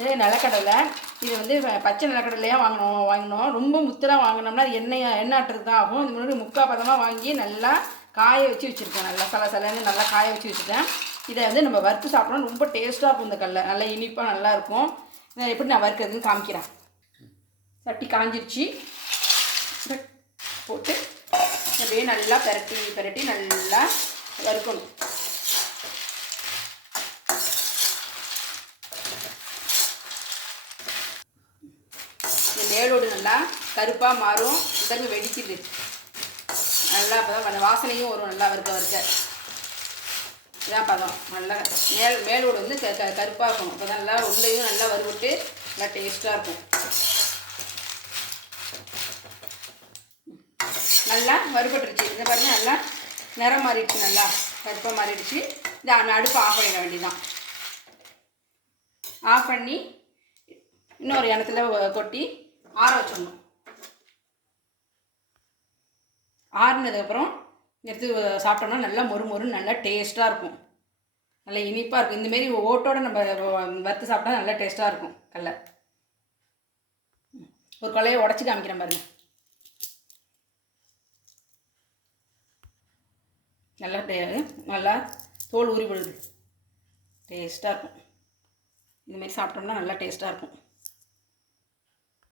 இது நிலக்கடலை. இது வந்து பச்சை நிலக்கடலையாக வாங்கினோம். ரொம்ப முத்தலாக வாங்கினோம்னா எண்ணெய் ஆட்டுறது தான் ஆகும். இது முன்னாடி முக்கால் பதமாக வாங்கி நல்லா காய வச்சு வச்சுருக்கேன். நல்லா சலன்னு நல்லா காய வச்சு வச்சுட்டேன். இதை வந்து நம்ம வறுத்து சாப்பிட்டோம்னா ரொம்ப டேஸ்ட்டாக இருக்கும். இந்த கடலை நல்லா இனிப்பாக நல்லாயிருக்கும். இதை எப்படி நான் வறுக்கிறதுன்னு காமிக்கிறேன். சட்டி காஞ்சிருச்சு. போட்டு அப்படியே நல்லா பெரட்டி நல்லா வறுக்கணும். மேலோடு நல்லா கருப்பாக மாறும். இதங்க வெடிக்குது நல்லா. அப்போ தான் வாசனையும் வரும் நல்லா வறுக்க. இதான் பதம். நல்லா மேலோடு வந்து கருப்பாக இருக்கணும். அப்போ தான் நல்லா உள்ளேயும் நல்லா வறுவிட்டு நல்லா டேஸ்ட்டாக இருக்கும். நல்லா வறுபட்டுருச்சு. இதை பாருங்கள் நல்லா நிறம் மாறிடுச்சு. நல்லா கருப்பாக மாறிடுச்சு. இதை அடுப்பு ஆஃப் பண்ணிட வேண்டியதுதான். ஆஃப் பண்ணி இன்னொரு இடத்துல கொட்டி ஆற வச்சிடணும். ஆறுனதுக்கப்புறம் எடுத்து சாப்பிட்டோம்னா நல்லா மொறுன்னு நல்லா டேஸ்ட்டாக இருக்கும். நல்லா இனிப்பாக இருக்கும். இந்தமாரி ஓட்டோடு நம்ம வறுத்து சாப்பிட்டா நல்லா டேஸ்ட்டாக இருக்கும். கடலை ஒரு கொலையை உடச்சி காமிக்கிறேன் பாருங்கள். நல்லா தோல் உரி விழுது. டேஸ்ட்டாக இருக்கும். இதுமாரி சாப்பிட்டோம்னா நல்லா டேஸ்ட்டாக இருக்கும்.